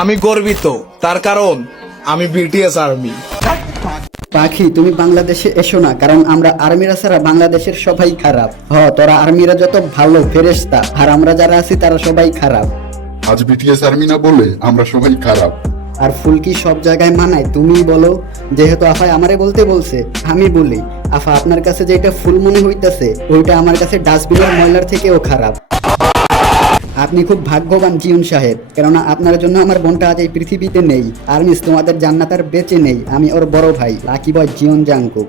আমি গর্বিত, তার কারণ আমি বিটিএস আর্মি। পাখি তুমি বাংলাদেশে এসো না, কারণ আমরা আর্মিরা ছাড়া বাংলাদেশের সবাই খারাপ। তোরা আর্মিরা যত ভালো ফেরেশতা, আর আমরা যারা আছি তারা সবাই খারাপ। আজ বিটিএস আর্মি না বলে আমরা সবাই খারাপ। আর ফুলকি সব জায়গায় মানায় তুমিই বলো। যেহেতু আফাই আমারে বলতে বলছে, আমি বলি আফা আপনার কাছে যেটা ফুল মনে হইতাছে ওইটা আমার কাছে ডাস্টবিনের ময়লার থেকেও খারাপ। আপনি খুব ভাগ্যবান জিয়ন সাহেব, কেননা আপনার জন্য আমার বোনটা আজ এই পৃথিবীতে নেই। আর মিস তোমাদের জান্নাত আর বেঁচে নেই। আমি ওর বড় ভাই লাকি বয় জিয়ন জাংকুক।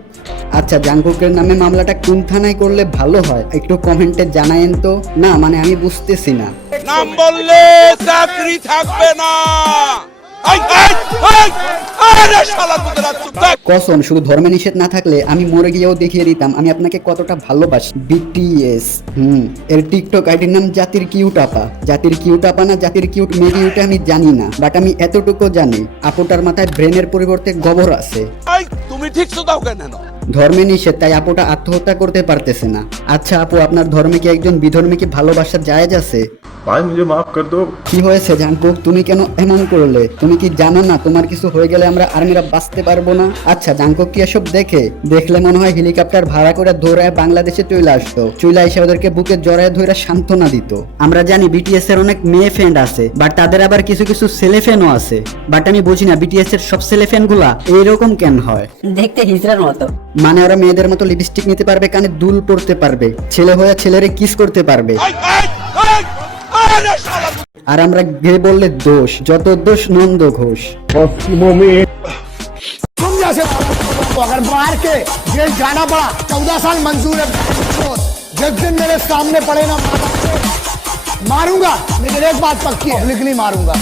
আচ্ছা, জাংকুকের নামে মামলাটা কোন থানায় করলে ভালো হয় একটু কমেন্টে জানায়েন তো। না মানে আমি বুঝতেছি না। নাম বললে চাকরি থাকবে না। কসম, শুধু ধর্মে নিষেধ না থাকলে আমি মরে গিয়েও দেখিয়ে দিতাম আমি আপনাকে কতটা ভালোবাসি। বিটিএস এর টিকটক আইডির নাম জাতির কিউট আপা। জাতির কিউট আপা না জাতির কিউট মেডিউটা আমি জানি না, বাট আমি এতটুকু জানি আপুটার মাথায় ব্রেনের পরিবর্তে গোবর আছে। তুমি ঠিক দাও কেন? ধর্মে নিষেধ, তাই আপুটা আত্মহত্যা করতে পারতেছে না। আচ্ছা আপু, আপনার ধর্মে কি একজন বিধর্মীকে ভালোবাসার জায়েজ আছে? ভাই মুঝে মাফ কর দো। কি হয়েছে জাংকুক, তুমি কেন এমন করলে? তুমি কি জানো না তোমার কিছু হয়ে গেলে আমরা আর্মিরা বাঁচতে পারবো না? আচ্ছা, জাংকুক কি এসব দেখলে মনে হয় হেলিকপ্টার ভাড়া করে দৌড়ায় বাংলাদেশে চলে আসতো। চলে এসে ওদেরকে বুকে জড়ায় ধরে সান্ত্বনা দিত। আমরা জানি বিটিএস এর অনেক মেয়ে ফ্রেন্ড আছে, বাট তাদের আবার কিছু কিছু ছেলে ফ্যানও আছে। বাট আমি বুঝি না বিটিএস এর সব ছেলে ফ্যান গুলা এইরকম কেন হয়? দেখতে হিজড়ার মতো। মানে ওরা মেয়েদের মতো লিপস্টিক নিতে পারবে, কানে দুল পড়তে পারবে, ছেলে হয়ে ছেলেরে কিস করতে পারবে। আর আমরা গে বললে দোষ, যত দোষ নন্দ ঘোষ। तुम जैसे तो अगर मार के जेल जाना पड़ा 14 साल मंजूर है। जिस दिन मेरे सामने पड़े ना मारूंगा, लेकिन एक बात पक्की है, पब्लिकली मारूंगा।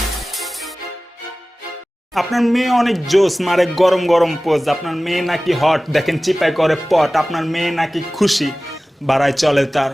আপনার মেয়ে অনেক জোস মারে, গরম গরম পোজ। আপনার মেয়ে নাকি হট, দেখেন চিপাই করে পট। আপনার মেয়ে নাকি খুশি, বাড়ায় চলে তার।